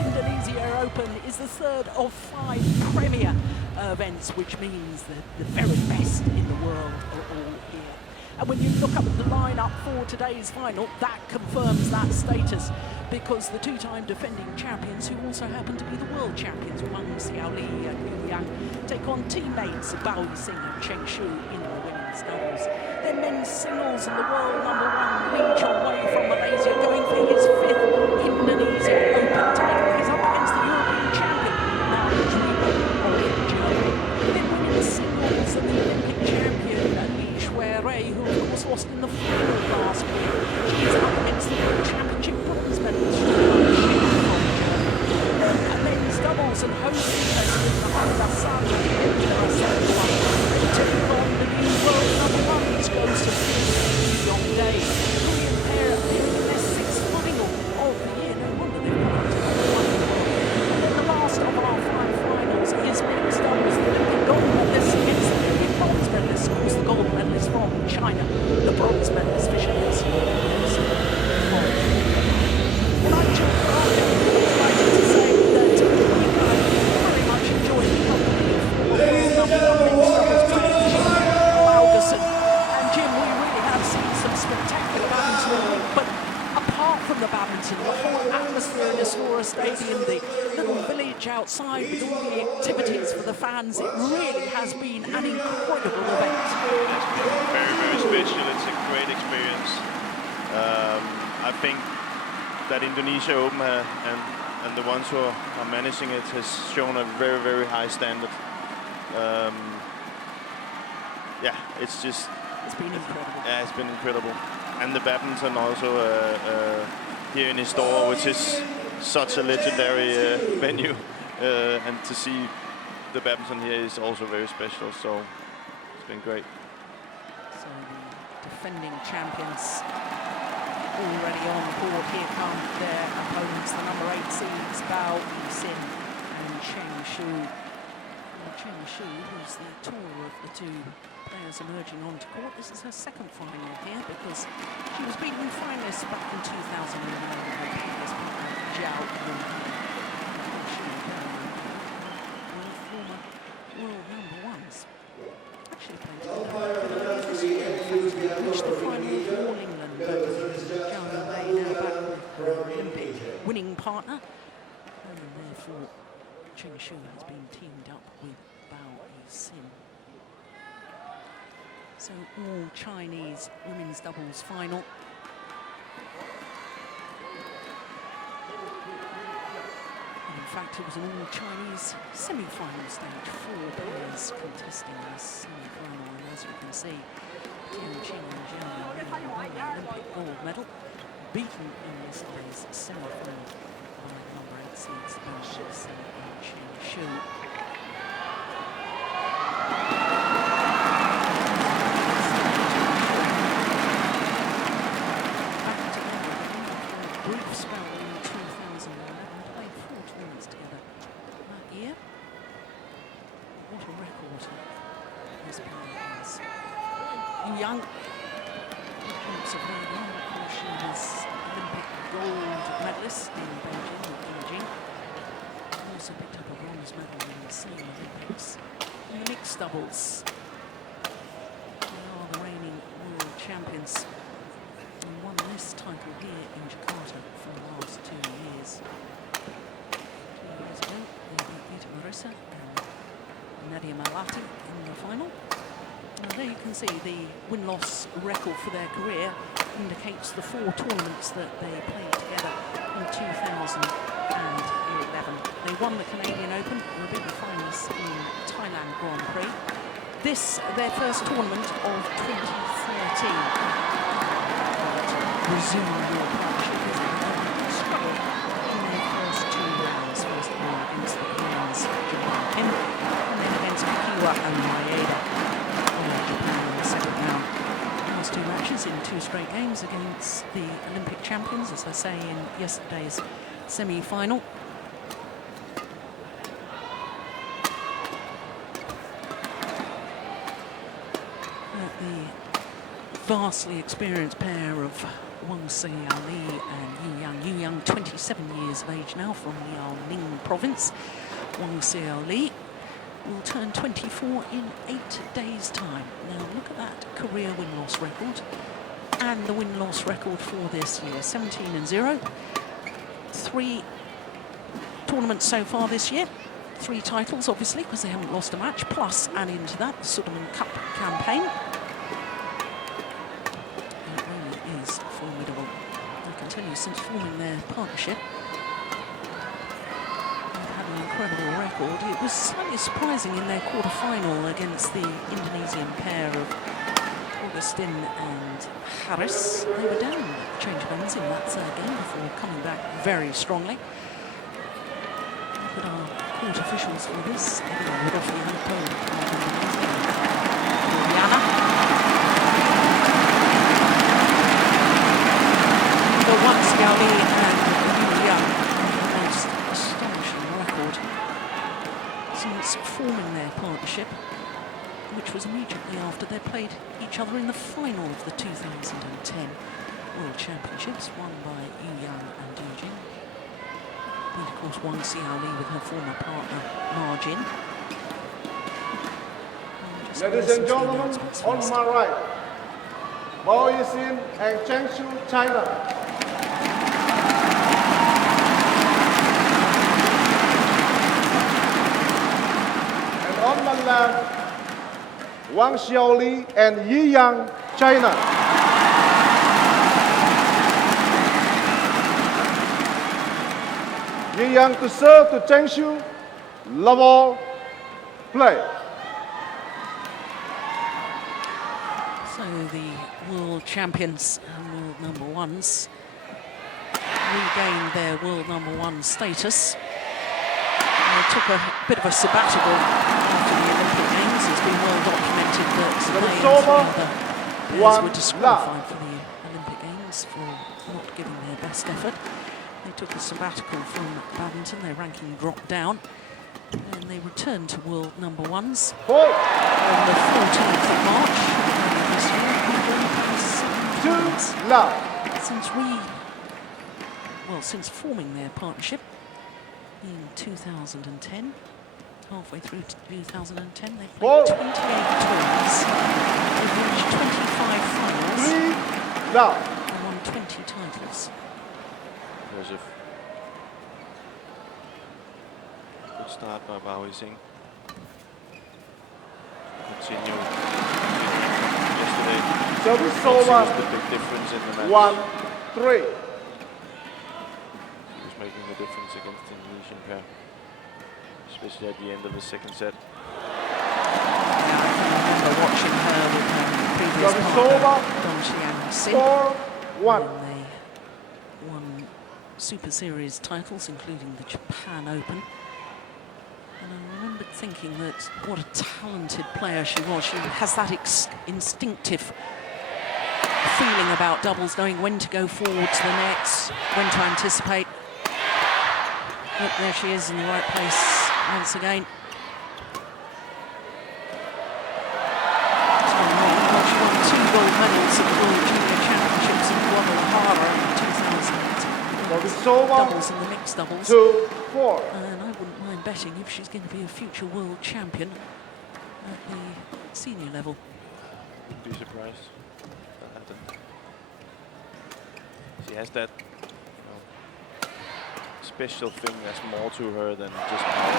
Indonesia Open is the third of 5 premier events, which means that the very best in the world are all here. And when you look up at the lineup for today's final, that confirms that status, because the two-time defending champions, who also happen to be the world champions, Wang, Xiaoli and Yang, take on teammates Yixin and Cheng in the women's doubles. Then men's singles and the world #1 Lee Chong from Malaysia, going for his 5th Indonesia Open title. He's up against the European champion, now the dreamer of Germany. Then women's singles and the Olympic champion who of course lost in the final last week. She's up against the World Championship bronze medalist from Germany. And men's doubles and hosting president Mohammed Hassan taking on the new world #1, which goes to Yong Day. Korean pair appearing in their 6th final of the year. No wonder they've come up to the final. And then the last of our 5 finals is mixed doubles, the Olympic gold medalist against the Olympic bronze medalist. Of course, the gold medalist from China, the bronze medalist Fisher Wilson. And I'm delighted to say that we very much enjoyed the company of world #1 mixed doubles player Jim. And Jim, we really have seen some spectacular badminton, but apart from the badminton, the whole atmosphere in Istora Stadium, the little village outside with all the activities for the fans, it really has been an incredible event. It's been very, very special. It's a great experience. I think that Indonesia Open and the ones who are managing it has shown a very, very high standard. Yeah, it's just... It's been incredible. Yeah, it's been incredible. And the badminton also here in Istora, which is such a legendary venue. And to see the badminton here is also very special, so it's been great. So the defending champions already on board. Here come their opponents, the number 8 seeds, Yixin and Cheng. Cheng, who's the taller of the two players emerging onto court. This is her 2nd final here, because she was beaten finalist back in 2009 with her previous partner, Djarum. Former world #1s. Actually played reached the final of All England, but Xiaoli now back with her Olympic winning partner, and therefore Cheng has been teamed up with Yixin. So all Chinese women's doubles final. And in fact, it was an all-Chinese semi-final stage. 4 players contesting this semi-final, and as you can see, Cheng and Xiaoli winning the Olympic gold medal, beaten in this day's semi-final by the number 8 seeds, Yixin and Cheng. Brief spell in 2011, played 4 tournaments together that year. What a record this player has. Young, jumps of very well. Of course, she was Olympic gold medalist in Beijing. Also picked up a bronze medal in the same Olympics. In the mixed doubles, they are the reigning world champions, and won this title here in Jakarta for the last 2 years. 2 years ago, they beat Marissa and Nadia Malati in the final. And there you can see the win-loss record for their career indicates the 4 tournaments that they played together in 2011. They won the Canadian Open, were beaten finalists in Thailand Grand Prix. This, their first tournament of 2013. Resume your partnership as they struggled in their first 2 rounds. First of all against the Koreans, Japan, and then against Kiwa and Maeda in Japan in the 2nd round. Last 2 matches in 2 straight games against the Olympic champions, as I say, in yesterday's semi-final. The vastly experienced pair of Wang, Xiaoli and Yang. Yang, 27 years of age now, from Liaoning province. Wang Xiaoli will turn 24 in 8 days' time. Now look at that career win-loss record and the win-loss record for this year. 17-0. 3 tournaments so far this year. 3 titles, obviously, because they haven't lost a match, plus add into that the Sudirman Cup campaign. It really is formidable. I can tell you, since forming their partnership, they've had an incredible record. It was slightly surprising in their quarter-final against the Indonesian pair of Augustin and Harris. They were down at change of ends in that game before coming back very strongly. Look at our court officials for this. Everyone would offer you hope. The Wang Xiaoli and Young, the most astonishing record since forming their partnership, which was immediately after they played each other in the final of the 2010 World Championships, won by Yang and Yixin. And of course, Wang Xiaoli with her former partner, Ma Jin. Ladies and gentlemen, on my right, Yixin and Cheng, China. And on my left, Wang Xiaoli and Yang, China. Yang to serve to Cheng, love all, play. So the world champions and world number ones regained their world number one status. They took a bit of a sabbatical after the Olympic Games. It's been well documented that they and 3 other players were disqualified for the Olympic Games for not giving their best effort. They took a sabbatical from badminton, their ranking dropped down, and they returned to world number ones on the 14th of March this year. Since forming their partnership in 2010, halfway through 2010, they've played 28 tournaments, they've reached 25 finals, and won 20 titles. Impressive. Good start by Yixin. Continue. Yesterday, Service was the big difference in the match. 1-3. He was making the difference against the Indonesian pair, especially at the end of the second set. I remember watching her with her previous partner, 4-1. and they won Super Series titles, including the Japan Open. And I remember thinking that what a talented player she was. She has that instinctive feeling about doubles, knowing when to go forward to the nets, when to anticipate. Look, there she is in the right place once again. She won 2 gold medals at the World Junior Championships in Guadalajara in 2008. Doubles and the mixed doubles. 2-4. And I wouldn't mind betting if she's going to be a future world champion at the senior level. Wouldn't be surprised if that happened. She has that special thing that's more to her than just power.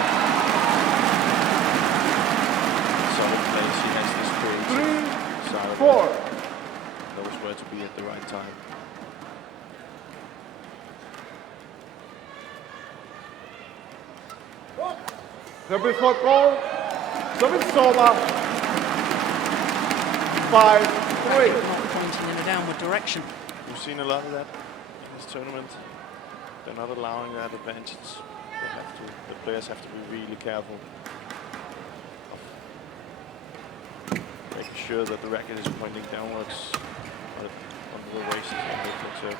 Solid play, she has this creative side of it. Knows where to be at the right time. Service for goal. Service over. 5-3. Not pointing in a downward direction. We've seen a lot of that in this tournament. They're not allowing that advantage. The players have to be really careful of making sure that the racket is pointing downwards under the waist when they can serve.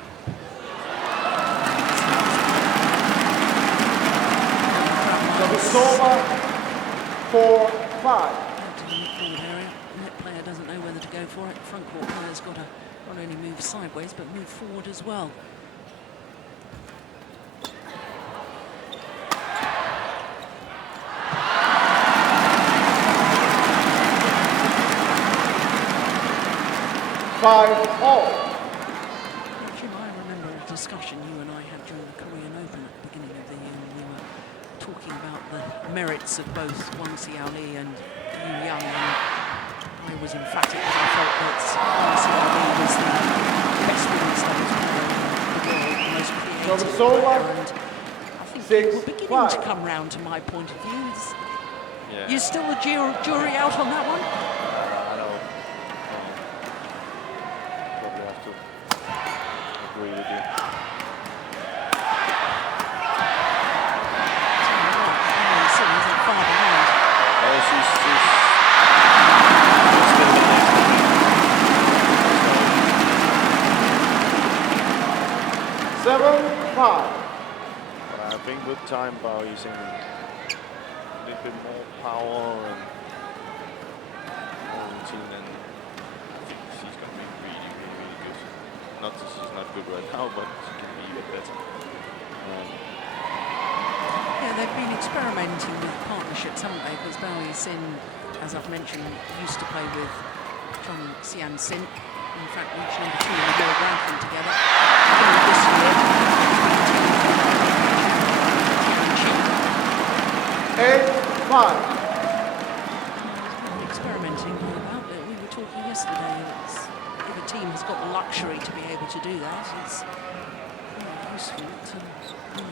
Service over. 4-5. Net player doesn't know whether to go for it. Front court player's got a not only move sideways, but move forward as well. Jim, I remember a discussion you and I had during the Korean Open at the beginning of the year, when we were talking about the merits of both Wang Xiaoli and Yang, and I was emphatic that I felt that Wang Xiaoli was the best women's doubles player in the world, the most creative player, and I think we're beginning to come round to my point of view. Yeah. You still the jury out on that one? I know. Probably have to agree with you. She's still the next one. 7-5. I think with time, Bao using a little bit more power and more routine, and I think she's going to be really, really, really good. Not that she's not good right now, but she can be even better. Yeah, they've been experimenting with partnerships, haven't they? Because Yixin, as I've mentioned, used to play with Cheng Xian-sin. In fact, reached number 2 in the world ranking together. This year, 8-5. experimenting about it. We were talking yesterday. If a team has got the luxury to be able to do that, it's very useful to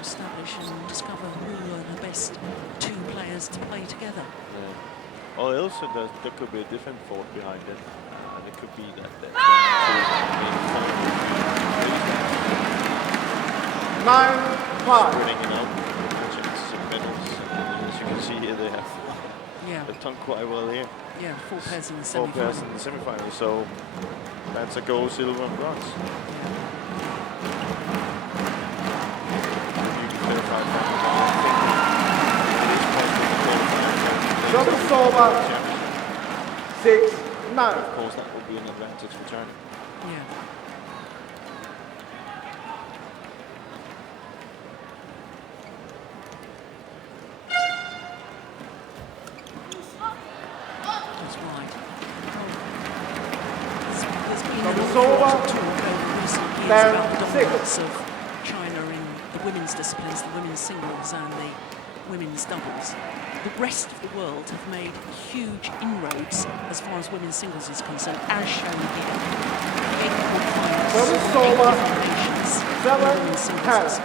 establish and discover who are the best 2 players to play together. Yeah. Or else there could be a different thought behind it. And it could be that 9-5. spreading it out, chances of medals. As you can see here, they have done quite well here. Yeah, 4 pairs in the 4 semi-final. pairs in the semi-final, so that's a gold, silver, and bronze. Double over. 6-9. Of course, that would be an advantage for China. Yeah. That's right. There's been an awful lot of talk over recent years about the dominance of China in the women's disciplines, the women's singles and the women's doubles. The rest of the world have made huge inroads as far as women's singles is concerned, as shown here. 8 quarterfinals, 8 nations in women's singles.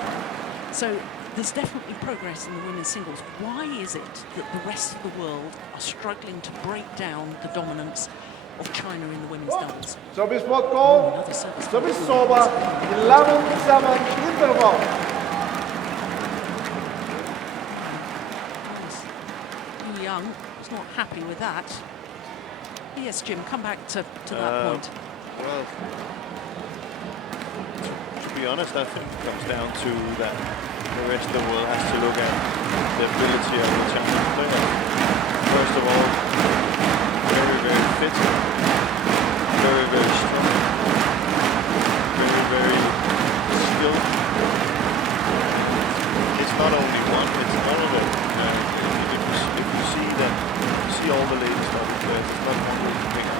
So there's definitely progress in the women's singles. Why is it that the rest of the world are struggling to break down the dominance of China in the women's doubles? Service spot goal. Another service Service over. 11-7 interval. Young was not happy with that. Yes, Jim, come back to that point. Well, to be honest, I think it comes down to that the rest of the world has to look at the ability of the Chinese player. First of all, very, very fit, very, very strong, very, very skilled. It's not only one, it's all of it. If you see that, you see all the ladies double players, it's not one way to pick out.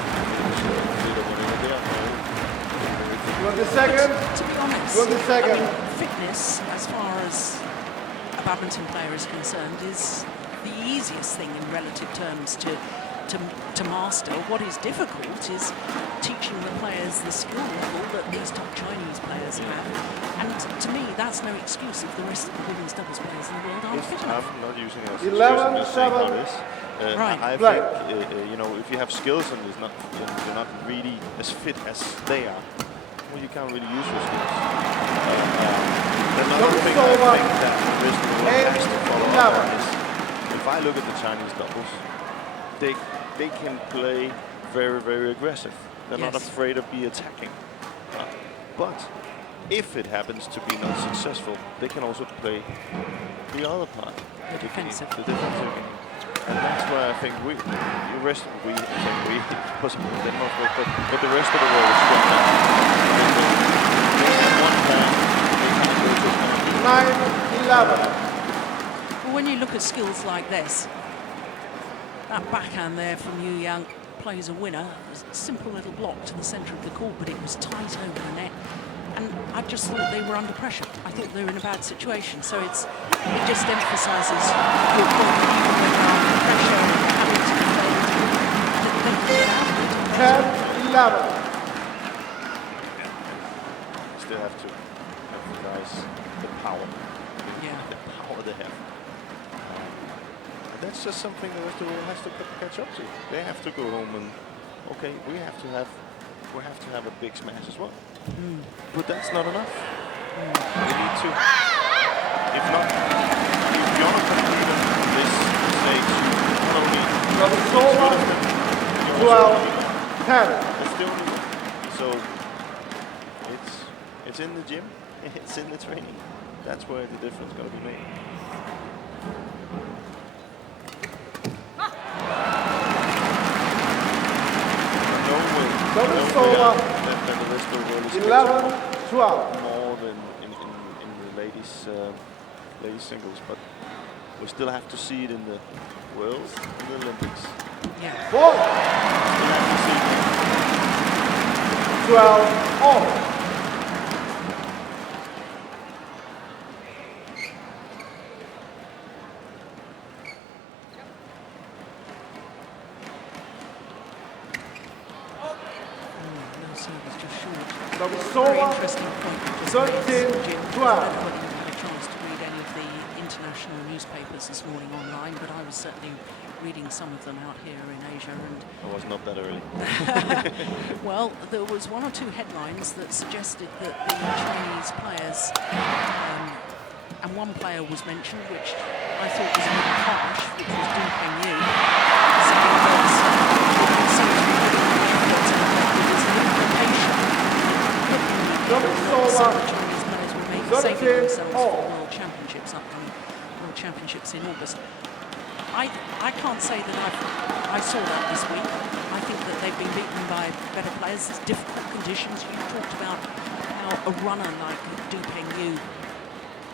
You want the second? To be honest, You want the second? I mean, fitness, as far as a badminton player is concerned, is the easiest thing in relative terms to master. What is difficult is teaching the players the skill level that these top Chinese players have. And to me, that's no excuse if the rest of the women's doubles players in the world aren't fit enough. I'm not using it as an excuse, I'm just saying how it is. Right. I think, you know, if you have skills and you're not really as fit as they are, well, you can't really use your skills. Another thing I think that the rest of the world has to follow up on is, if I look at the Chinese doubles, they can play very, very aggressive. They're not afraid of be attacking. But if it happens to be not successful, they can also play the other part. The defensive. The defensive. And that's where I think the rest of the Denmark, but the rest of the world is strong. They have one plan, they can't go to plan. 9-11. Well, when you look at skills like this, that backhand there from Yu Yang plays a winner. It was a simple little block to the centre of the court, but it was tight over the net. And I just thought they were under pressure. I thought they were in a bad situation. So it just emphasises your point, even when they're under pressure and having to defend, that they can get out of it. 10-11. Still have to emphasize the power. Yeah. The power they have. And that's just something the rest of the world has to catch up to. They have to go home and, okay, we have to have a big smash as well. But that's not enough. We need to. If not, if you're not complete on this stage, not only Gelora, 12-10. it's the only one. So it's in the gym, it's in the training. That's where the difference is going to be made. That the rest of the world is 11-12. more than in the ladies singles, but we still have to see it in the Worlds and the Olympics. Yeah. Ball. Still have to see it. 12 all. Very interesting point. 13-12. I don't know whether you had a chance to read any of the international newspapers this morning online, but I was certainly reading some of them out here in Asia. And I was not that early. well, there was one or two headlines that suggested that the Chinese players, and one player was mentioned, which I thought was a little harsh, which was Dong Pengyu, saying that some Chinese players will make a saving themselves for World Championships, upcoming World Championships in August. I can't say that I saw that this week. I think that they've been beaten by better players. There's difficult conditions. You talked about how a runner like Du Pengyu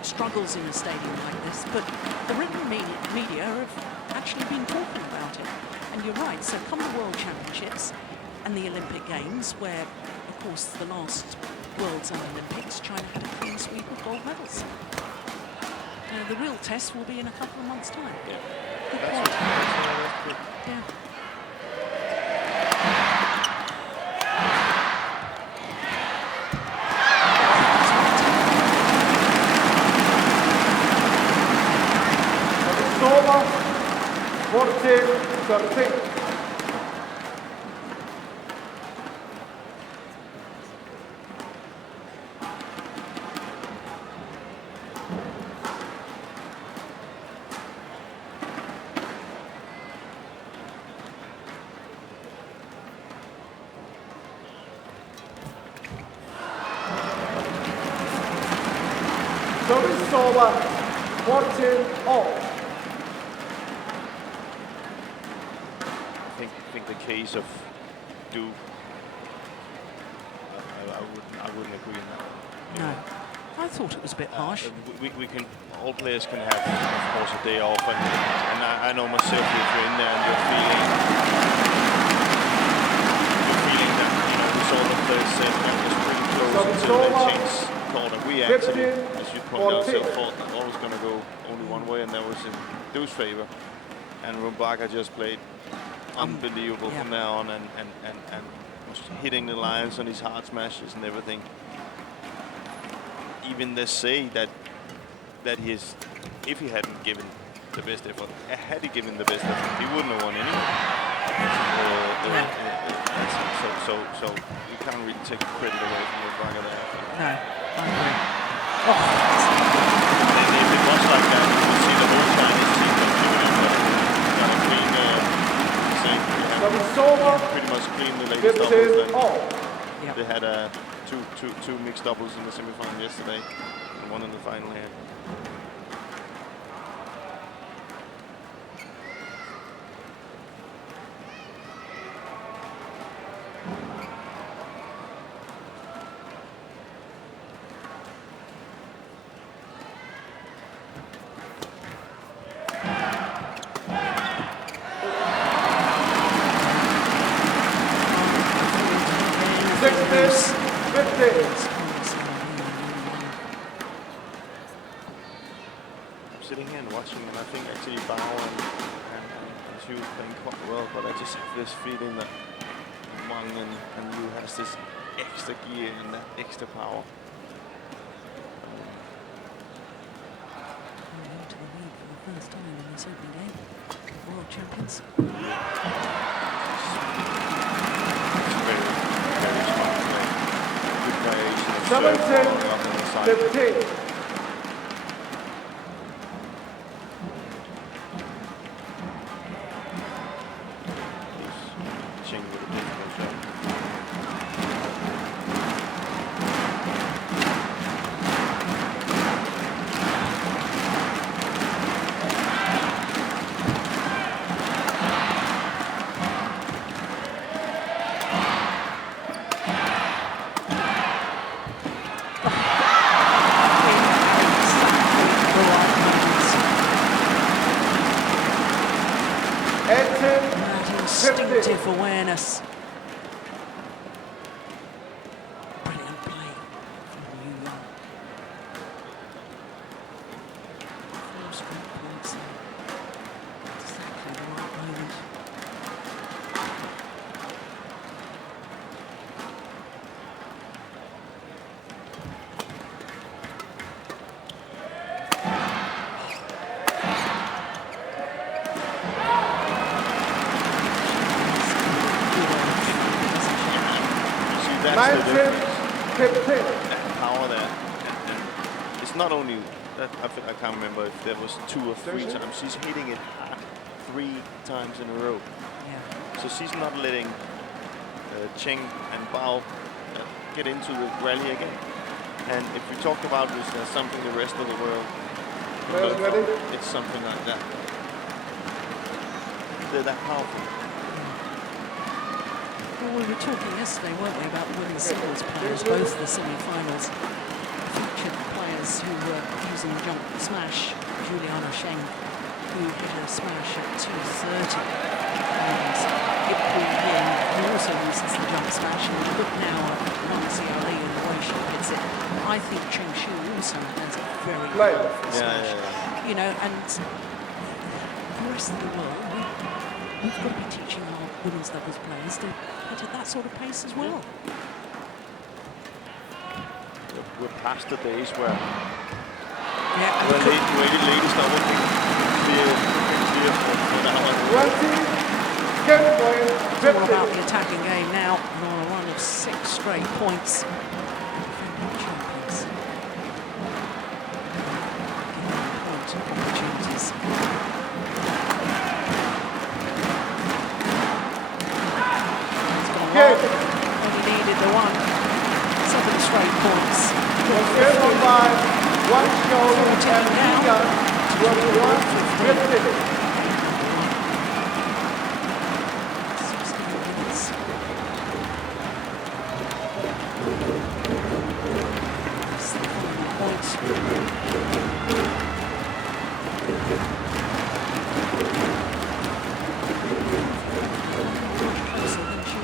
struggles in a stadium like this, but the written media have actually been talking about it. And you're right. So come the World Championships and the Olympic Games, where, of course, the last Worlds and Olympics, China had a clean sweep of gold medals. The real test will be in a couple of months' time. Yeah. Good That's point. good. Yeah. Over 14-13. Service over 14 all. I think the case of Du, I wouldn't agree on that. No, I thought it was a bit harsh. We can, all players can have, of course, a day off, and I know myself, if you're in there and you're feeling that, we saw the players say that it was pretty close until they changed call, and we actually, as you pointed out, thought that all was going to go only one way, and that was in Du's favor. And Rumbaka just played unbelievable from there on, and was hitting the lines on his hard smashes and everything. Even they say that he is, if he hadn't given the best effort, had he given the best effort, he wouldn't have won anyway. So we can't really take credit away from Rumbaka there. No, I agree. And if it was like that, you would see the whole Chinese team pretty much clean the ladies doubles. Yep. They had two mixed doubles in the semi-final yesterday, and one in the final here. actually Bao and Xu playing quite well, but I just have this feeling that Wang and Yu has this extra gear and that extra power. Into the lead for the first time in this open game. World champions. Very, very smart play. Good variation of serve following up on the side. 15. Cheng with a difficult shot. Instinctive awareness. Brilliant play from Yu Yang. 4 straight points. Exactly the right moment. That's the difference. That power there. And it's not only that, I can't remember if there was 2 or 3 times. She's hitting it hard 3 times in a row. Yeah. So she's not letting Cheng and Bao get into the rally again. And if we talk about this as something the rest of the world can learn from, it's something like that. They're that powerful. Well, we were talking yesterday, weren't we, about the women's singles players. Both the semi-finals featured players who were using jump smash. Juliana Cheng, who hit a smash at 230. And Ip Yin, who also uses the jump smash. And look now at Wang Xiaoli and the way she hits it. I think Cheng Shu also has a very powerful smash. You know, and the rest of the world, we've got to be teaching our women's doubles players to hit at that sort of pace as well. We're past the days where Yeah, ladies double clear for that one. 20, 10 points, it's all about the attacking game now. And on a run of 6 straight points. Defending champions. Point opportunities. Only needed the 1. 7 straight points. Confirmed by Wang Xiaoli and Yixin, 21-15. 16 minutes. That's the final point. Closer than she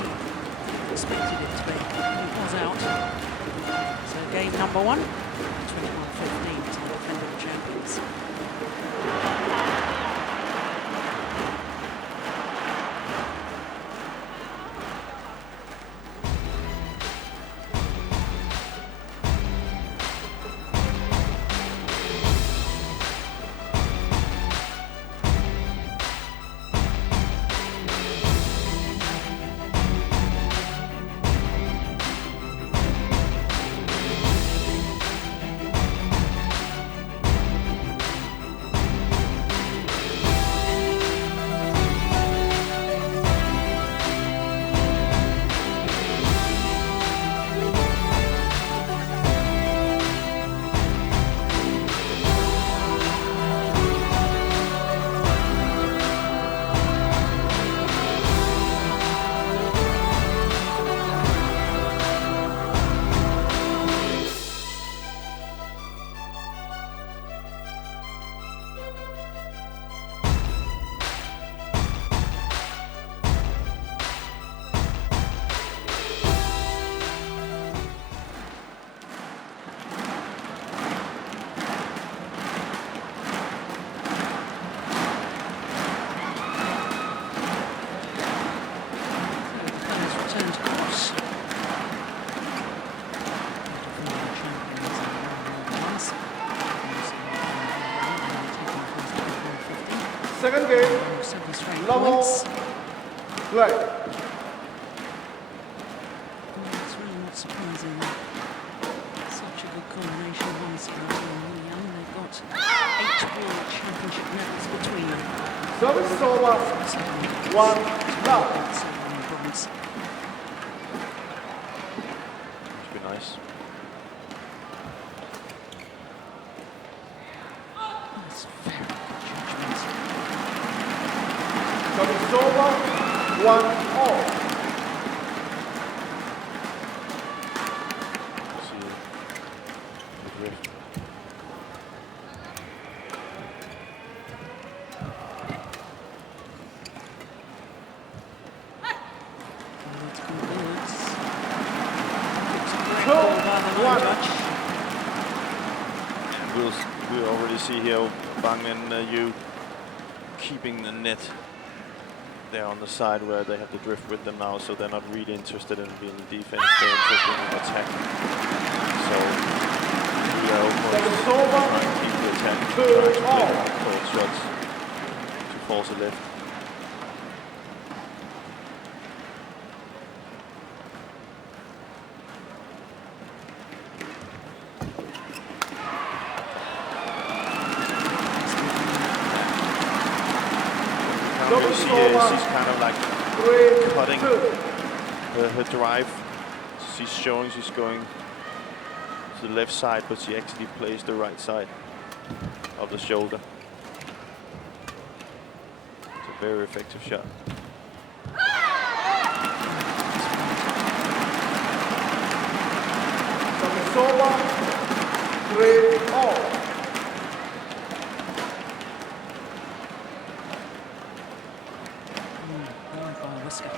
expected it to be. It was out. So game number 1, 21-15 to the defending champions. second game, 7 straight level points. play. It's really not surprising. Such a good combination of Istora and Young. They've got 8 World Championship medals between them. Service over, 1 love. Silver and bronze. Must be nice. That's very good judgment. Service over, 1-all. See the drift. It's good. It's a great Two, ball by the line one. judge. We already see here Bung and Yu keeping the net there on the side where they have the drift with them now, so they're not really interested in being in defense, they're interested in attack. So we are almost trying to keep the attack, trying to play cold shots to force a lift. Now you see she's kind of like cutting her drive. She's showing she's going to the left side, but she actually plays the right side of the shoulder. It's a very effective shot. Sova, 3-all. By a whisker.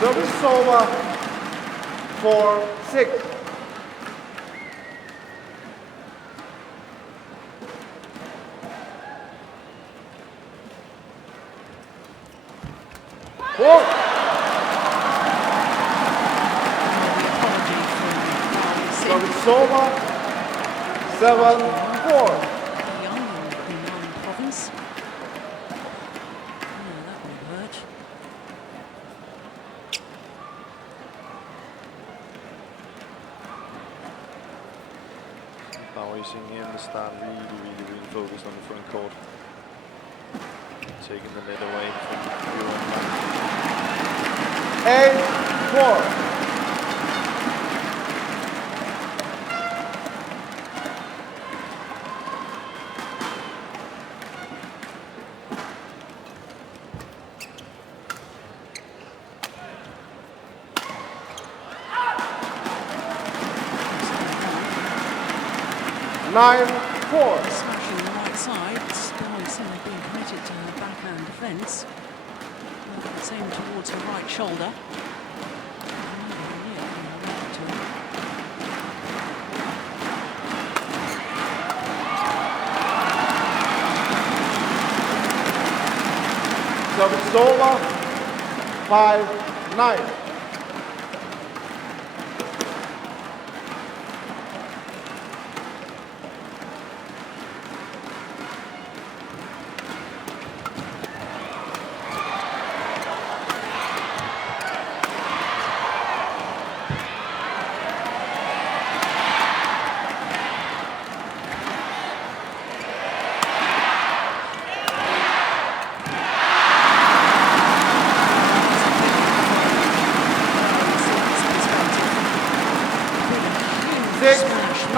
Service over, 4-6. Service over, 7-4. Young in Yixin province. Yeah, that will hurt. Ising here in the start, really focused on the front court. Taking the net away from Yu and Wang. 8-4. Smashing the right side, Yixin being committed to her backhand defence. It's aimed towards her right shoulder. Service over, 5-9.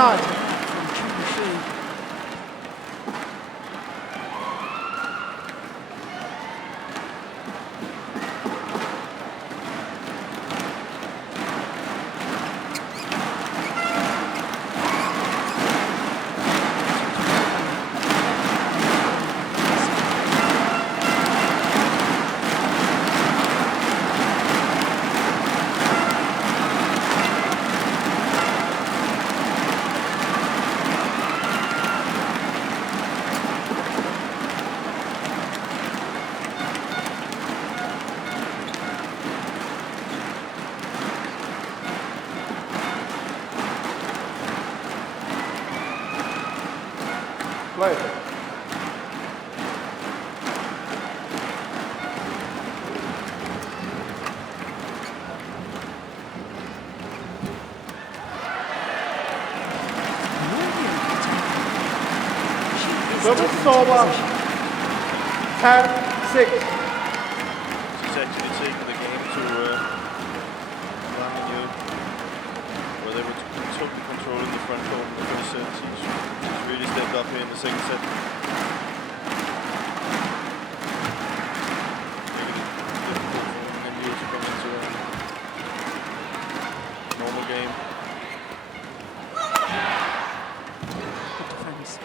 9. From Cheng Shu. Play. Service over. 10-6. She's actually taking the game to Wang and you, where they were totally controlling the front court in the first set. She's really stepped up here in the second set. Making it difficult for Wang and you to come into a normal game. Good defense.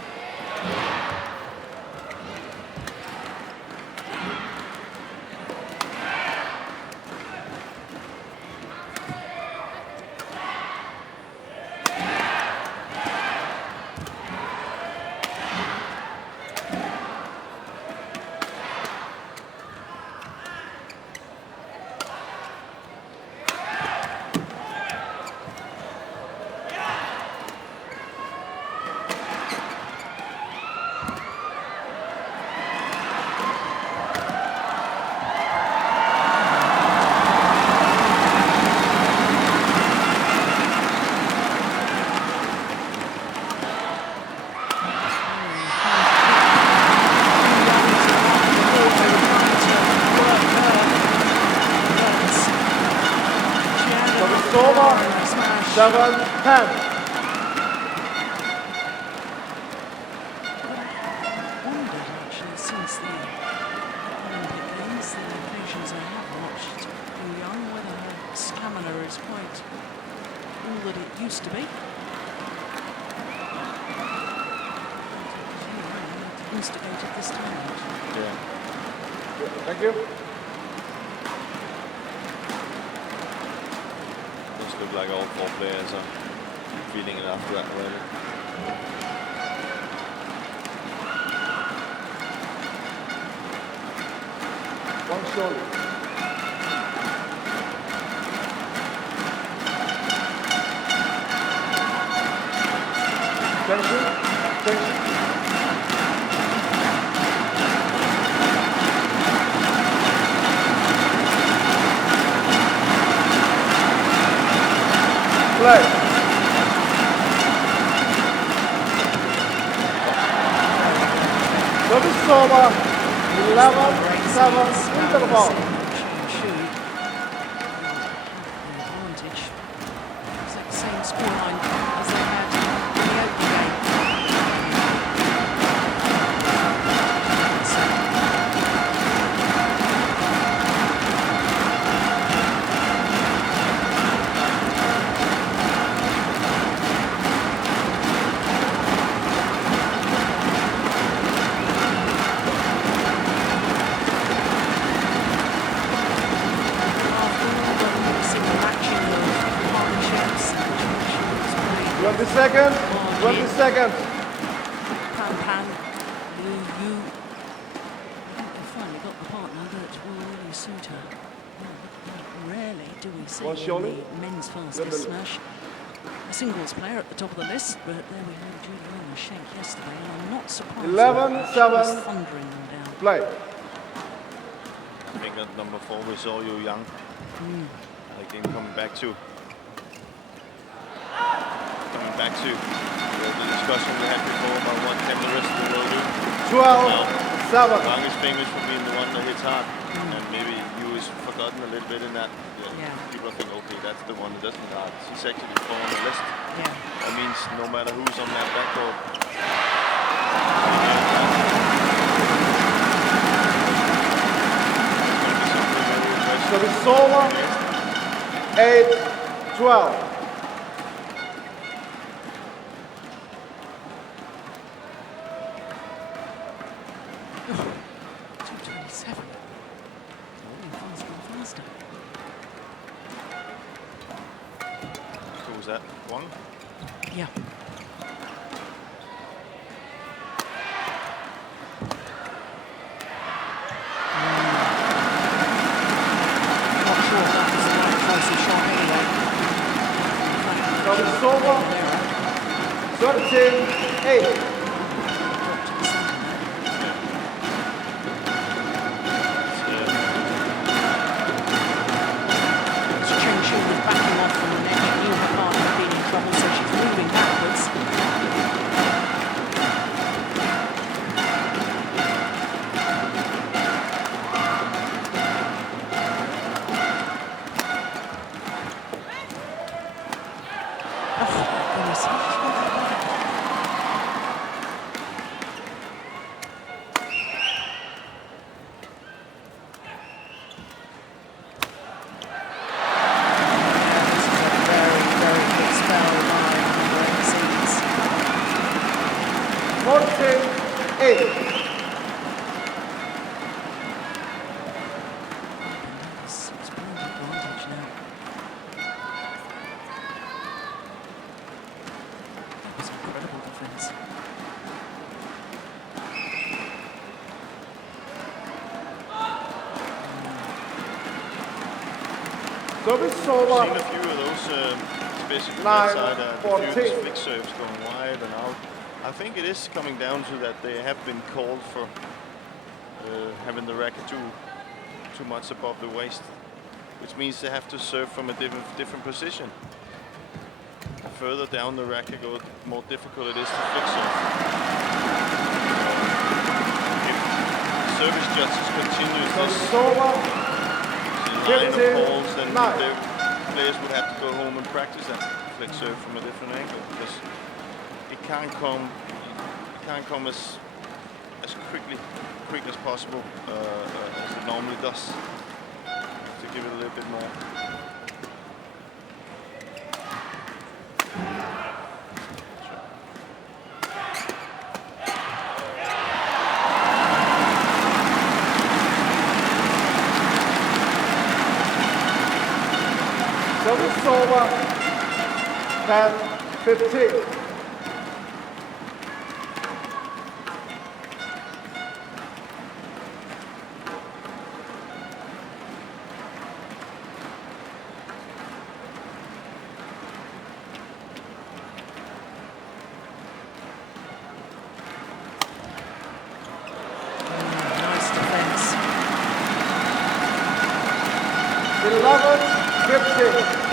Over. 7-10. Wondered actually since the Olympic Games, the occasions I have watched Young, whether her stamina is quite all that it used to be. She instigated this tournament. Yeah. Thank you. Look like all four players are feeling it after that already. One Xiaoli. Tension. Play. Service over. 11-7 interval. Advantage. It's like the same scoreline as they had in the opening game. Second, 20 seconds. Pan, you. I think you finally got the partner that will really suit her. Rarely do we see in the men's fastest smash a singles player at the top of the list, but there we had Djarum Indonesia yesterday, and I'm not surprised. 11-7. Thundering them down. Play. I think at number 4 we saw you Young. Again coming back to the discussion we had before about what can the rest of the world do. 7. Wang is famous for being the one that hits hard, and maybe you is forgotten a little bit in that. Yeah. People think, okay, that's the one that doesn't hit hard. He's actually 4 on the list. Yeah. That means no matter who's on that backboard. So it's over. 8-12. Who was that? Wang? Yeah. Not sure if that was the right choice of shot anyway. So it's over. 13-8. Service over. I've seen a few of those, especially from that side, a few of these flick serves going wide and out. I think it is coming down to that they have been called for having the racket too much above the waist, which means they have to serve from a different position. The further down the racket goes, the more difficult it is to flick serve. If service judges continue this line of balls, then the players would have to go home and practice that flick serve from a different angle, because it can't come as quick as possible as it normally does, to give it a little bit more. Service over. 10-15. Nice defense. 11-15.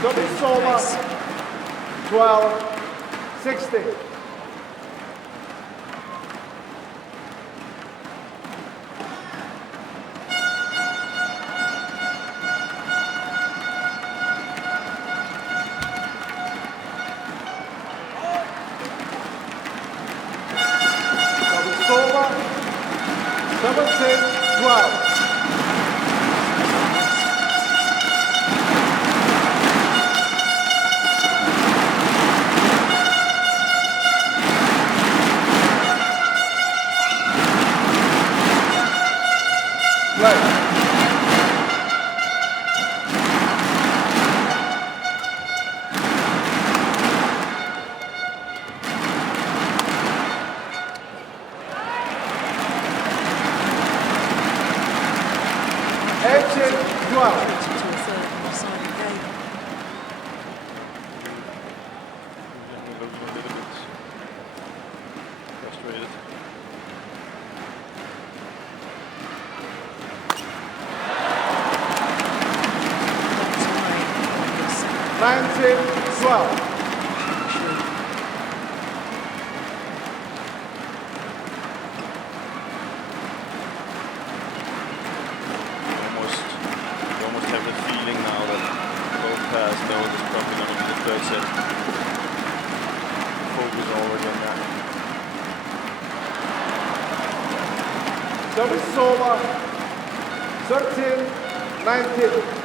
Service over. 12-16. Service over. 17-12. Play. 12. To a third offside game. Looking a little bit frustrated. That's away. 19-12. Service over. 13-19.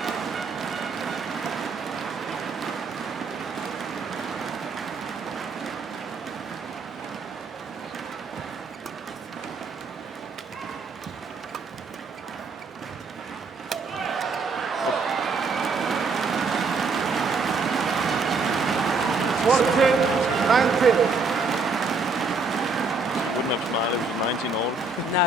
Wouldn't have smiled if it was 19 all. No.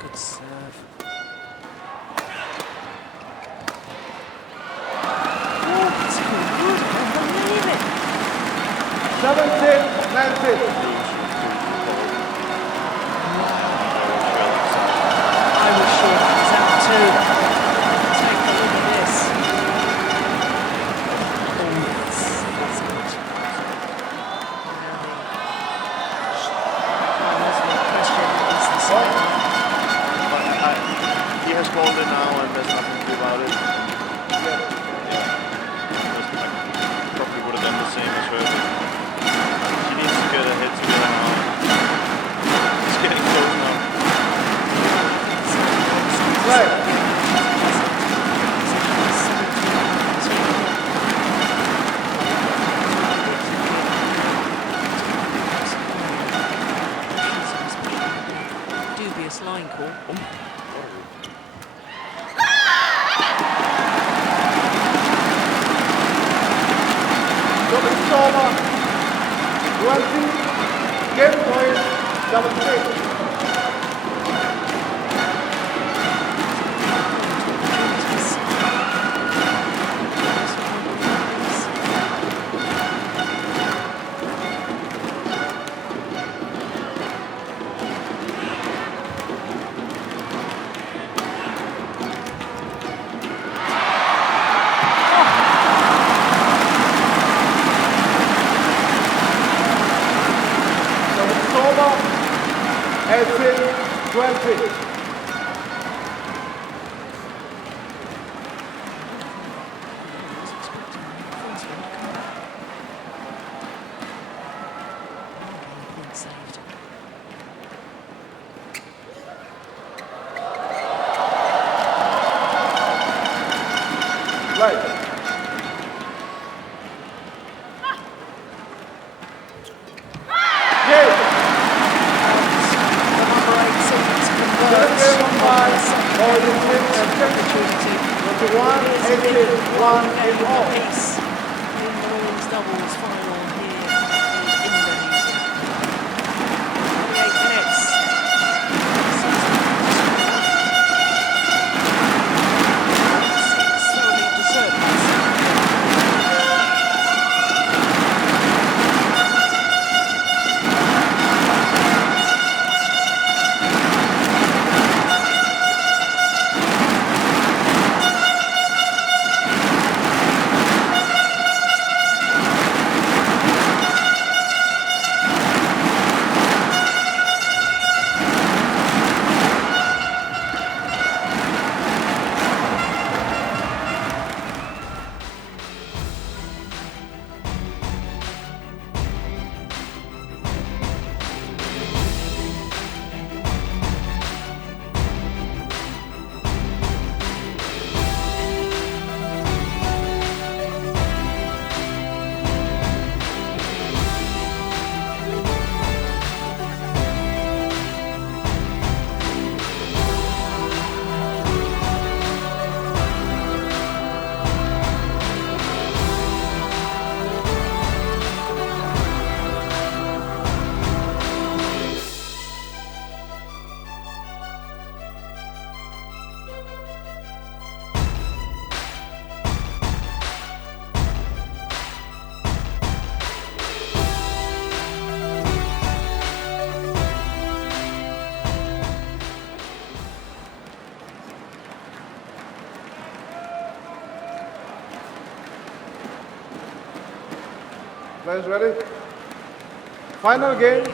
Good serve. Oh, it's good. I can't believe it. 17-19. I was sure that was out too. Take a look at this. Oh, yes. That's good. Now the question is the same. He has called it now and there's nothing to do about it. Yeah. Probably would have done the same as her. She needs to get her head together now. It's getting close now. Play. Dubious line call. Service over. 20. Game point. 17. 1 and all. Ace in the women's doubles final here in Indonesia. 28 minutes. Thoroughly deserved. Players ready? Final game,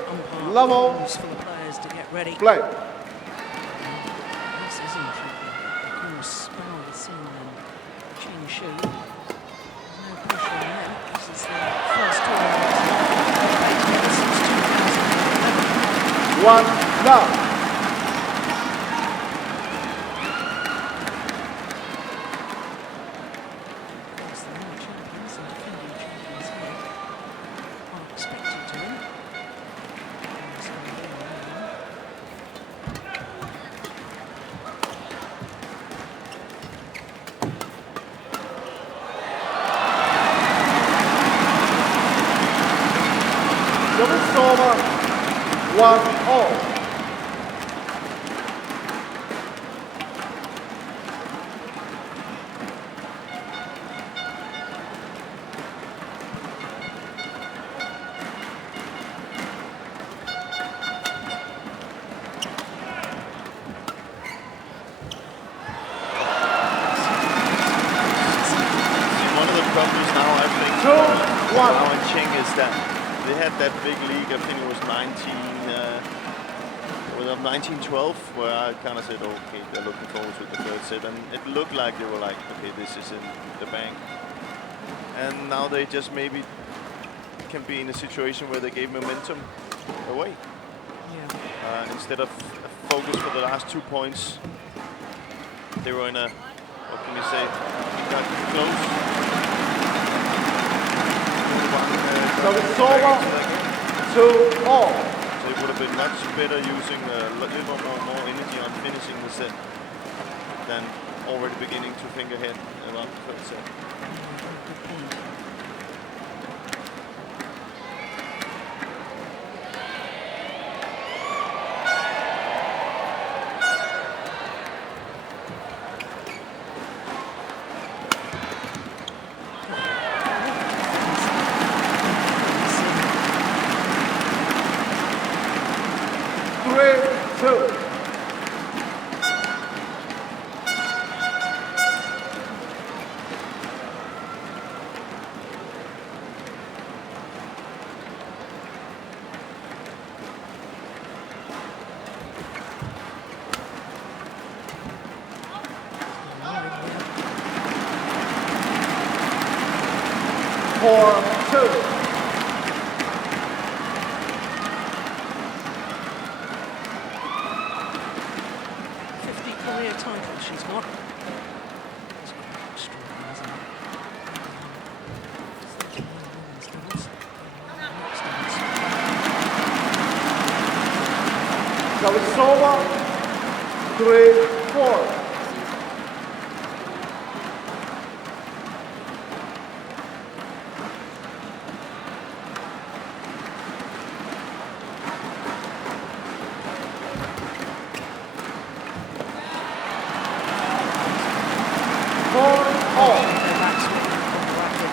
level, For the players to get ready. play. This is intriguing. Of course, well, we've seen Cheng Shu. No pressure on them. This is their first tournament since 2011. 1 now. Of course, the new champions and defending champions here are expected to win. So, Double over, 1 all. One of the problems now, I think, 2, 1. now in Cheng is that they had that big league, I think it was 1912, where I kind of said, okay, they're looking forward to the third set, and it looked like they were like, okay, this is in the bank. And now they just maybe can be in a situation where they gave momentum away. yeah. Instead of focus for the last 2 points, they were in a, what can you say, got close. So it's over, 2 all. So it would have been much better using a little more energy on finishing the set than already beginning to think ahead about the third set. Good point. Career title she's got. It's quite extraordinary, isn't it? So it's over, 3, 4. 4-all. The batsman on the racket.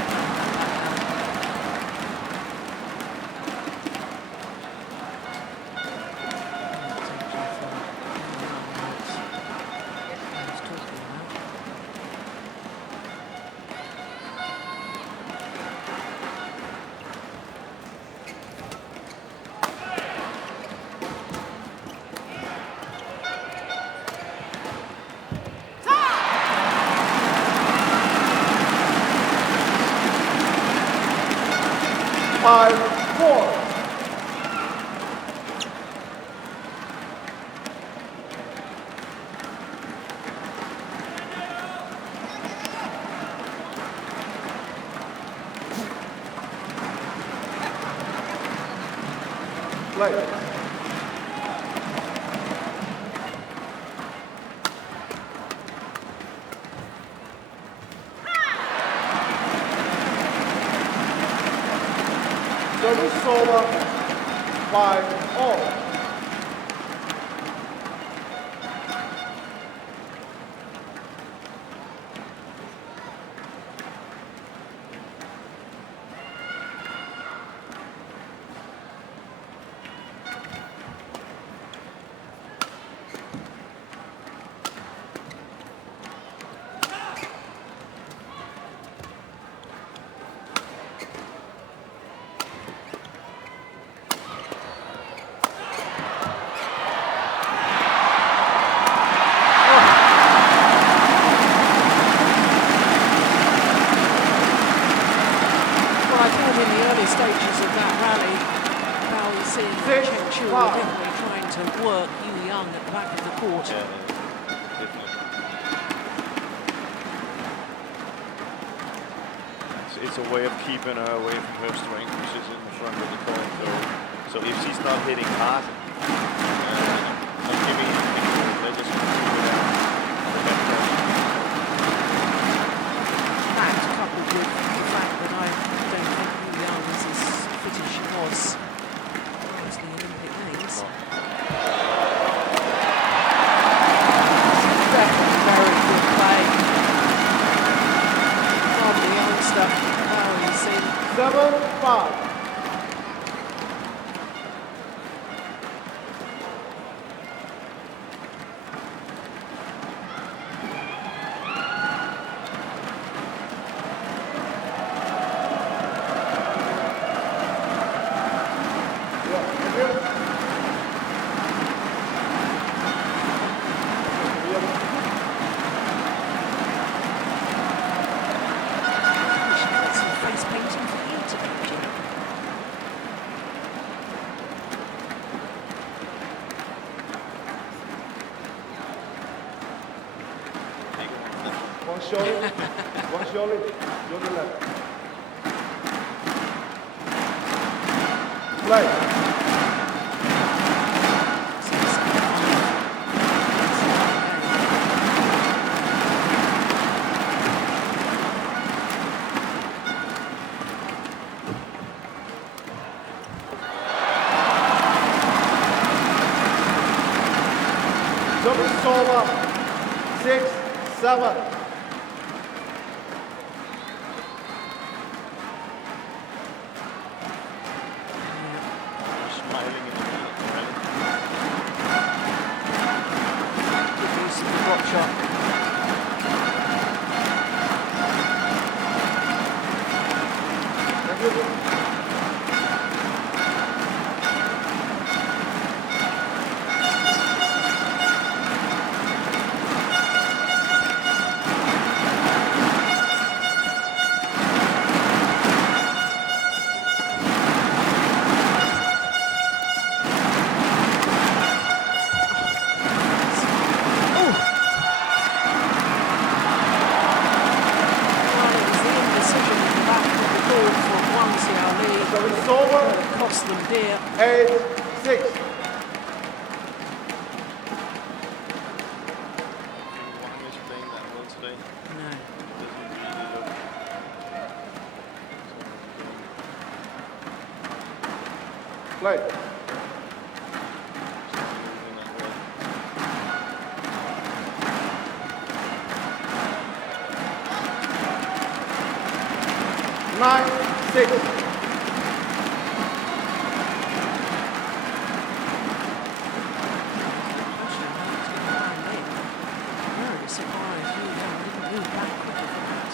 Play. Service over, 5-all. Stages of that rally, Yixin and Cheng were definitely trying to work Young at the back of the court. Yeah, definitely. It's a way of keeping her away from her strength, which is in the front of the court. So if she's not hitting hard, not giving anything, they just continue without the back pressure. That coupled with the fact that I don't think Young is as fit as she was at the Olympic Games. Definitely very good play from the youngster. Yixin. 7-5. One Xiaoli, you're the left. Play. Service over, 6-7. Cost them dear. 8-6. Wang is playing that well today. No. Doesn't really look. Play. 9-6. Very surprised you didn't move back quicker for that.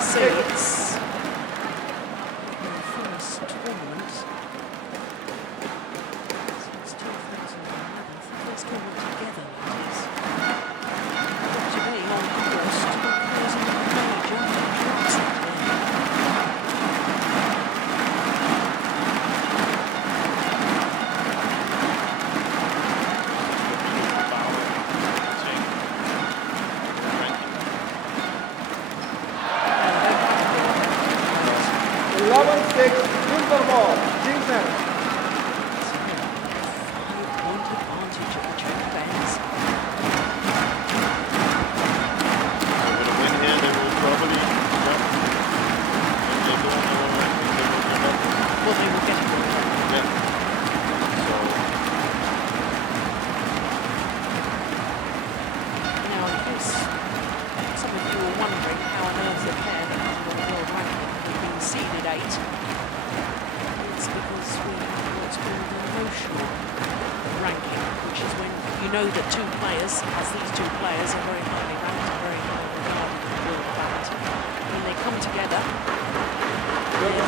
Seeds. First tournament since 2011. First tournament together, that is. To be on course to close in the major drugs that Interval, Yixin. 5-point advantage at the Cheng fans. With a win here, they will probably jump. If they don't know ranking, they will give up. Well, they will get it. Yeah. So. Now, in case some of you were wondering how on earth the pair that have won the world ranking have been seeded 8, it's because we have what's called an emotional ranking, which is when you know that two players, as these two players, are very highly ranked and very highly regarded in the world of badminton. When they come together,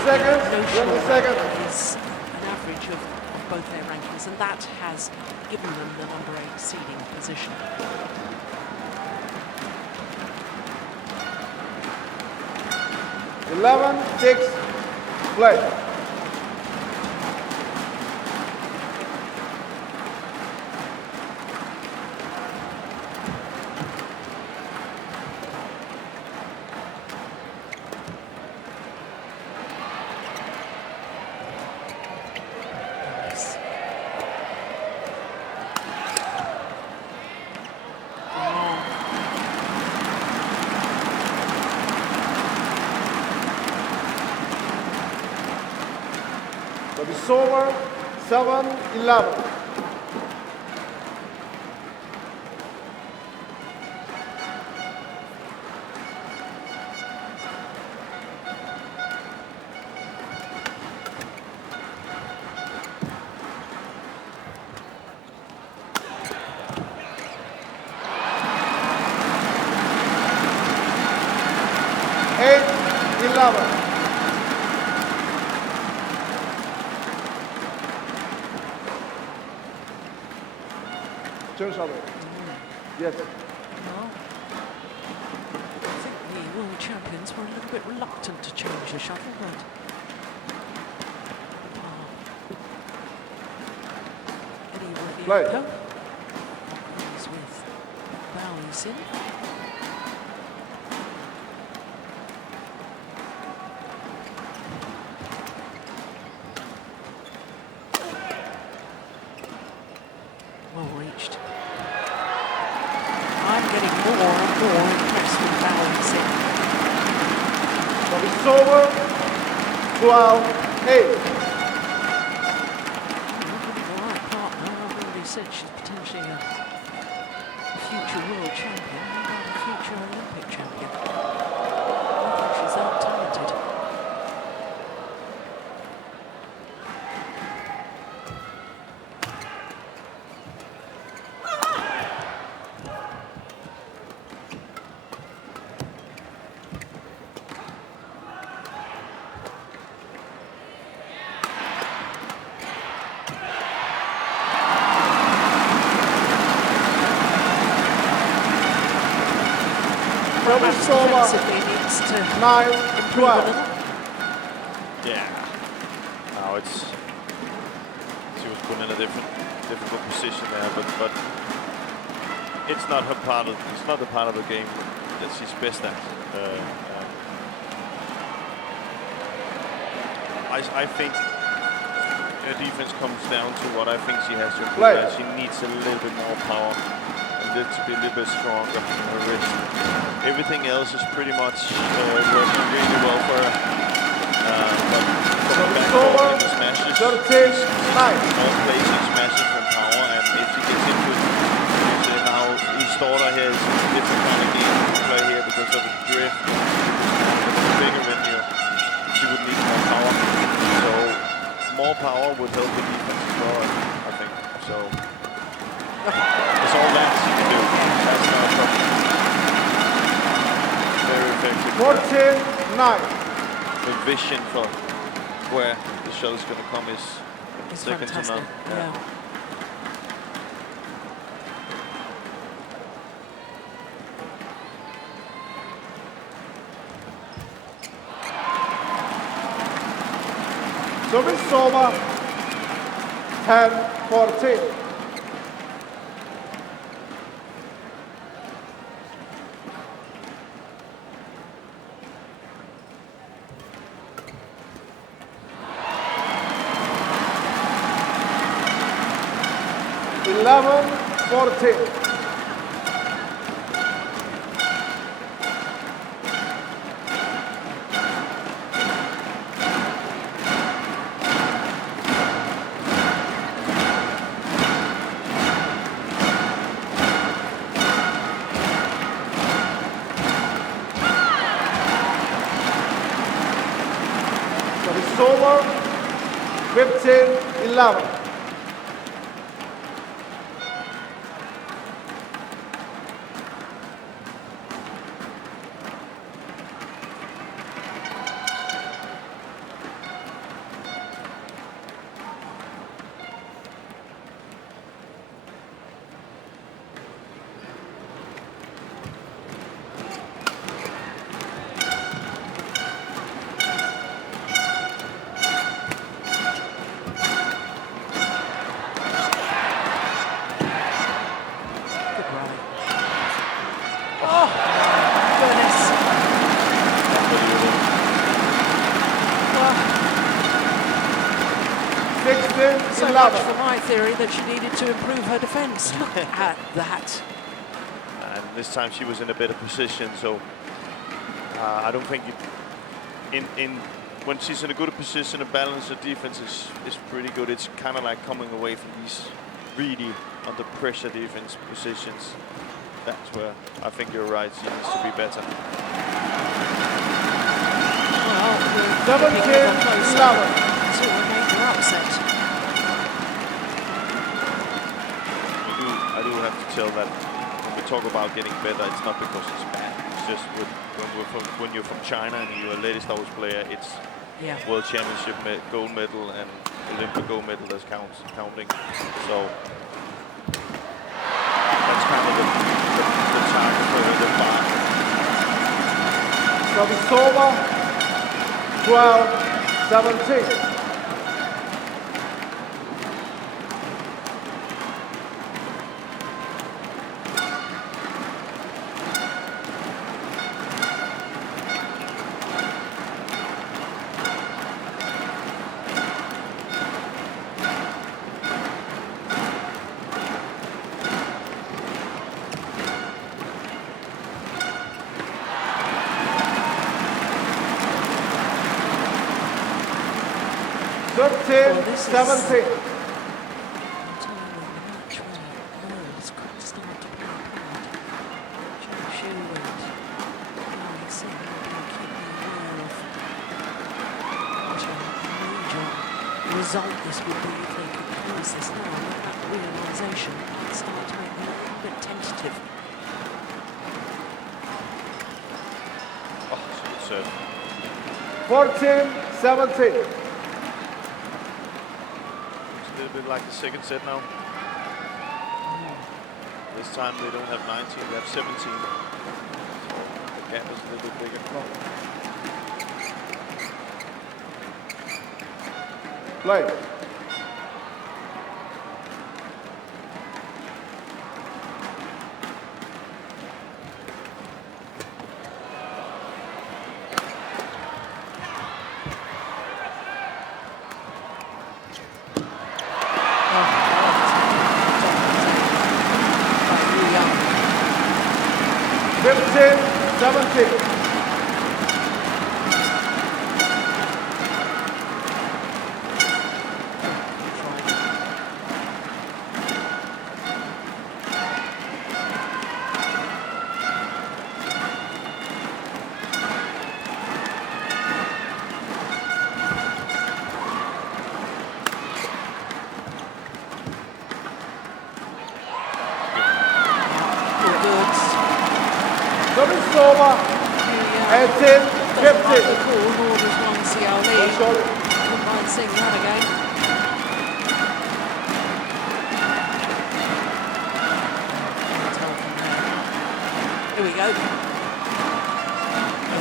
their notional ranking is an average of both their rankings, and that has given them the number 8 seeding position. Eleven, 6, play. It's over, 7-11. Xiaoli. Yes. Well, I think the world champions were a little bit reluctant to change the shuttle, but Play. He's with Yixin. Well reached. I'm getting more and more impressed with Yixin. So it's over, 12-8. Said she's potentially a future world champion and a future Olympic champion. I think she's that talented. Defensively needs to 9-12. Yeah. Now it's she was put in a difficult position there, but it's not her part of the part of the game that she's best at. I think her defense comes down to what I think she has to improve. Play. She needs a little bit more power. And to be a little bit stronger in her wrist. Everything else is pretty much working really well for her. But coming back in the smashes, more placing smashes from power, and if she gets into now Istora here is a different kind of game to play here because of the drift. The bigger venue, she would need more power. So more power would help the defense as well, I think. So that's all that she can do. That's not a problem. Very effective. 14-9. The vision for where the shot is going to come is second to none. Yeah. Service over. 10-14. Eleven, 14. So it's over. 15-11. So much for my theory that she needed to improve her defence. Look at that. And this time she was in a better position, so I don't think when she's in a good position, a balance of defense is pretty good. It's kind of like coming away from these really under pressure defense positions. That's where I think you're right. She needs to be better. Well, 17-11. So a major upset. I do have to tell that when we talk about getting better, it's not because it's bad. It's just when you're from China and you're a lady Star Wars player, it's World Championship gold medal and Olympic gold medal that's counting. So that's kind of the target for the bar. So it's over. 12-17. Well, this is 17. the match where nerves could start to play a part. Xiaoli and Yixin will be keeping aware of what a major result this would be if they could close this now. Let that realisation start to make them a little bit tentative. Oh, so it's 14-17. a little bit like the second set now. This time they don't have 19, they have 17. So the gap is a little bit bigger. Play. 18, Doesn't like 50. the call, nor does Wang Xiaoli. Wouldn't mind seeing that again. Here we go.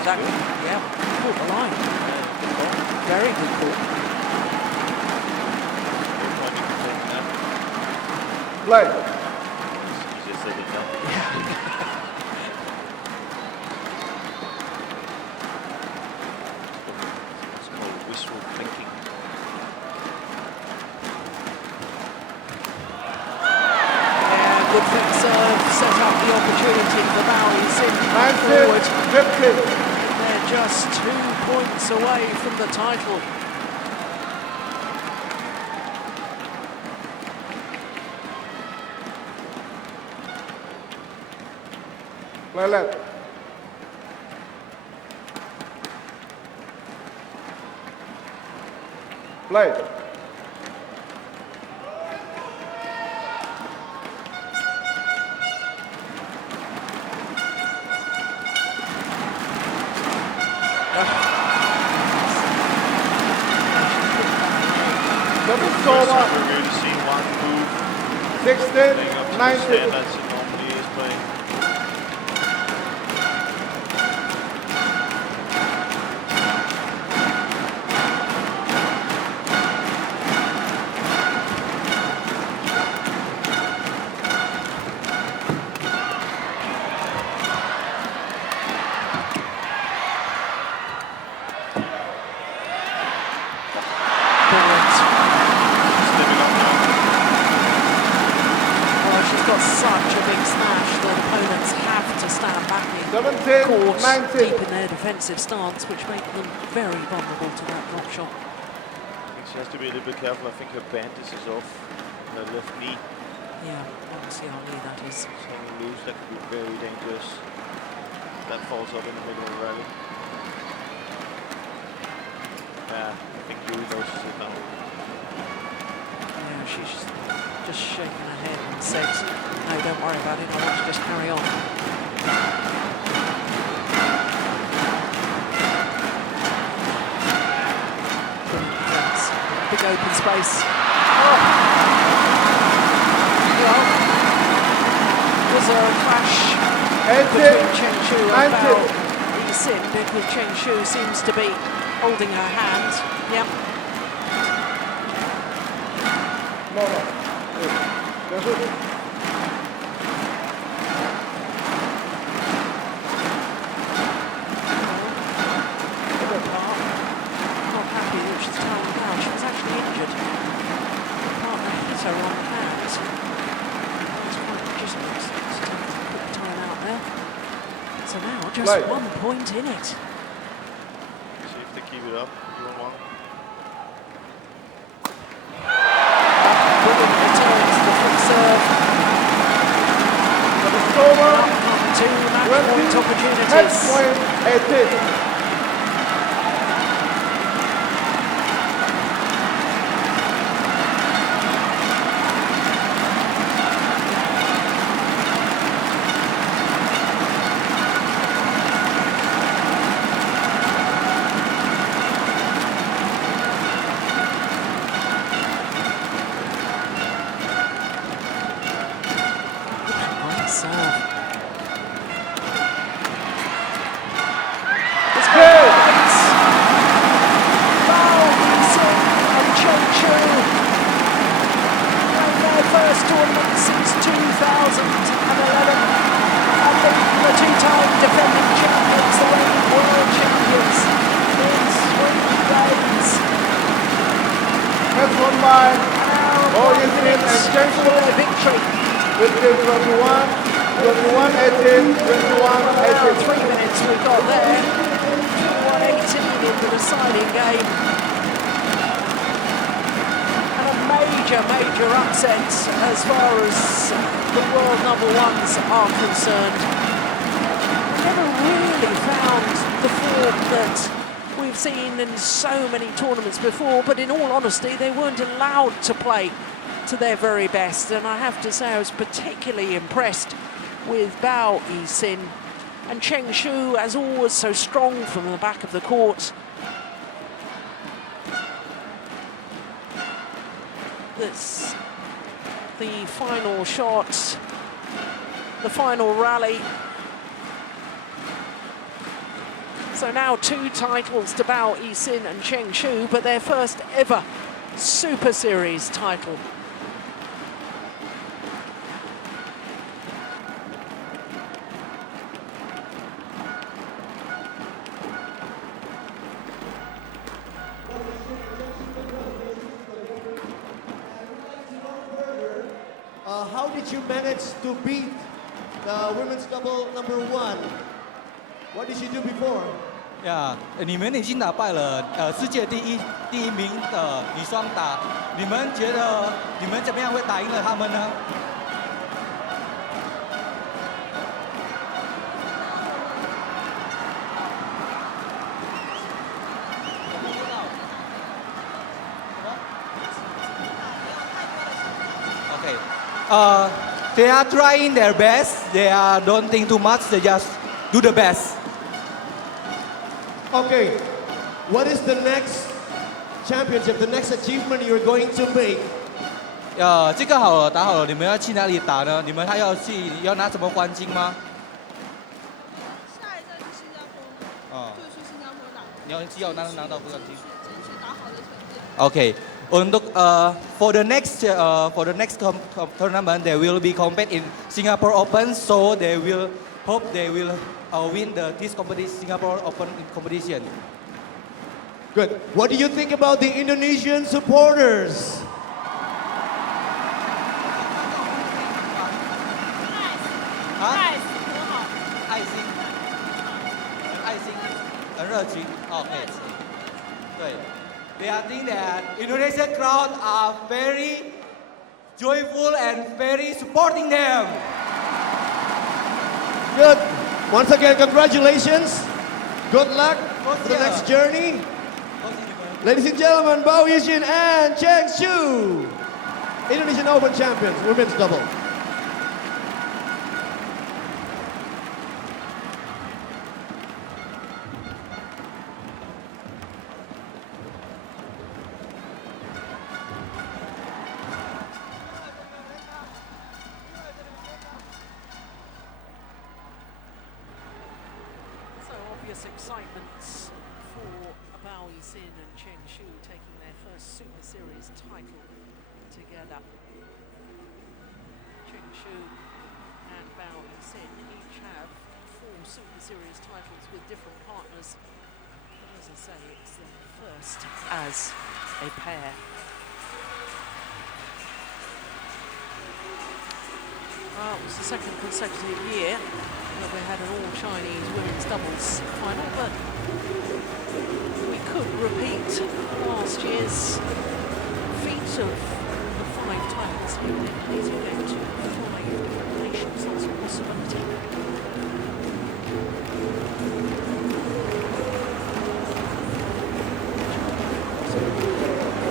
That, yeah, caught the line. Very good call. Play. Easier said than done. It's called wishful thinking. Yeah, good flick serve, set up the opportunity for Bowie. Forward. 19, 50. They're just 2 points away from the title. Play left. Play. First time we're going to see one move 16, playing up to the 19. standards he normally is playing. Court 19. deep in their defensive stance, which make them very vulnerable to that drop shot. I think she has to be a little bit careful. I think her bandage is off her left knee. Yeah, obviously our knee that is. So loose, that could be very dangerous. That falls up in the middle of the rally. Yeah, I think Louis notices it now. Yeah, she's just shaking her head and said, no, don't worry about it, I want to just carry on. Big open space. Oh. Well, was there a clash between Cheng and Bao Yixin, because Cheng seems to be holding her hand. Yep. No. Just 1 point in it. See if they keep it up. You want one? Brilliant returns the flick serve. Two match point opportunities. Match point 18. Major upsets as far as the world #1s are concerned. Never really found the form that we've seen in so many tournaments before, but in all honesty, they weren't allowed to play to their very best. And I have to say, I was particularly impressed with Bao Yixin, And Cheng, as always, so strong from the back of the court. That's the final shot, the final rally. So now 2 titles to bow Yixin and Cheng, but their first ever Super Series title. How did you manage to beat the women's double number 1? What did you do before? 你们已经打败了世界第一名的女双打，你们觉得你们怎么样会打赢了他们呢？Okay, they are trying their best. They don't think too much. They just do the best. Okay, what is the next championship, the next achievement you're going to make? 这个好了，打好了，你们要去哪里打呢？你们还要拿什么冠军吗？下一站是新加坡，就去新加坡打。你要拿到冠军。争取打好的成绩。Okay, untuk for the next tournament, they will be compete in Singapore Open, so they will hope they will win this competition, Singapore Open competition. Good. What do you think about the Indonesian supporters? Nice，很好。爱心，很热情。Okay. 对。They are think that Indonesian crowd are very joyful and very supporting them. Good. Once again, congratulations. Good luck for the next journey. Ladies and gentlemen, Bao Yixin and Cheng Shu, Indonesian Open champions, women's double. Excitement for Bao Yixin and Cheng taking their first Super Series title together. Cheng and Bao Yixin each have 4 Super Series titles with different partners. But as I say, it's their first as a pair. It was the second consecutive year that we had an all-Chinese women's doubles final, but we could repeat last year's feat of the 5 titles here in Indonesia, going to 5 different nations. That's a possibility.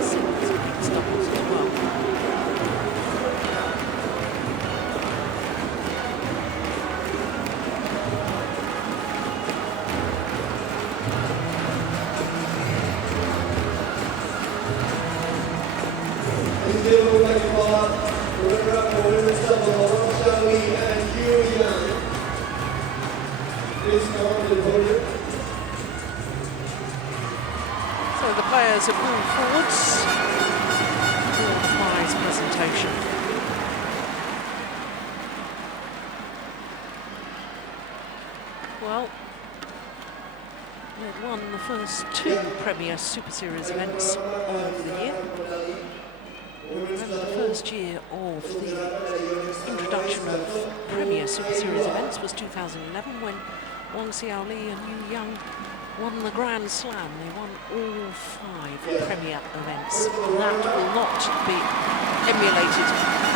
Singles doubles as well. Xiaoli and Yixin. Please come on to the podium. So the players have moved forwards for the prize presentation. Well, they've won the first 2 Premier Super Series events of the year. Remember, the first year of the introduction of Premier Super Series events was 2011, when Wang, Xiaoli and Young won the Grand Slam. They won all 5 Premier events. That will not be emulated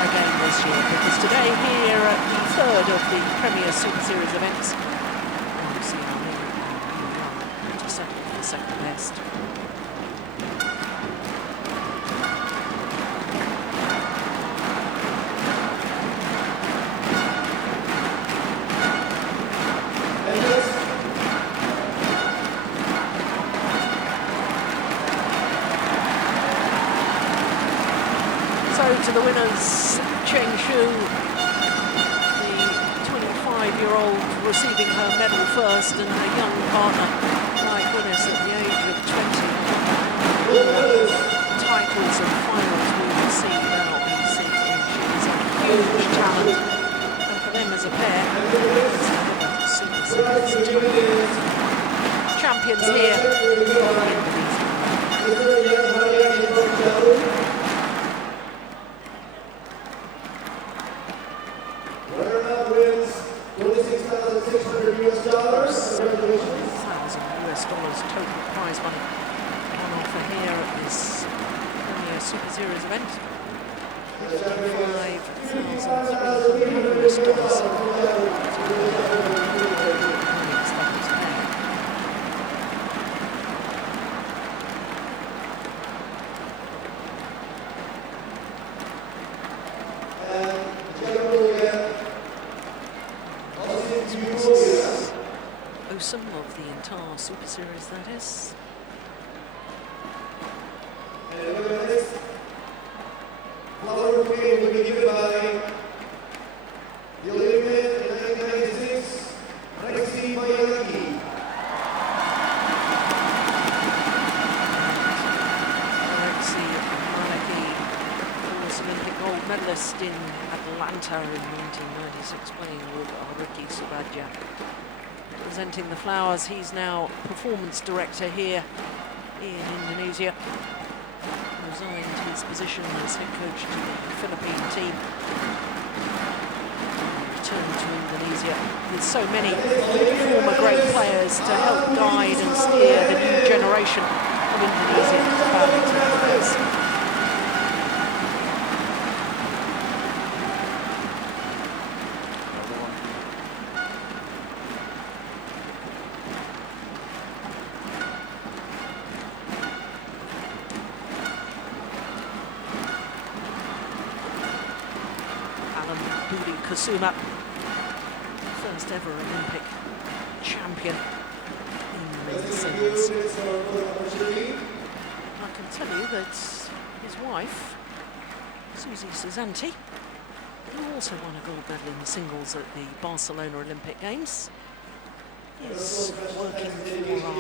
again this year, because today, here at the 3rd of the Premier Super Series events, Wang, Xiaoli and Young to settle for the 2nd best. to the winners, Cheng, the 25-year-old receiving her medal first, and her young partner, my goodness, at the age of 20. Titles and finals we will see now. She is a huge talent, and for them as a pair, Superseries champions here in Indonesia. $1,000 total prize money on offer here at this Super Series event. OSIM of the entire Super Series, that is. Flower bouquet will be given by the Olympian in 1996, Rexy Mayaki. Rexy Mayaki was Olympic gold medalist in Atlanta in 1996, playing with Ricky Subadja. Presenting the flowers, he's now performance director here in Indonesia. Resigned his position as head coach to the Philippine team. Returned to Indonesia with so many former great players to help guide and steer the new generation of Indonesian badminton players. Kusuma, first ever Olympic champion in men's singles. I can tell you that his wife, Susie Susanti, who also won a gold medal in the singles at the Barcelona Olympic Games, is working for our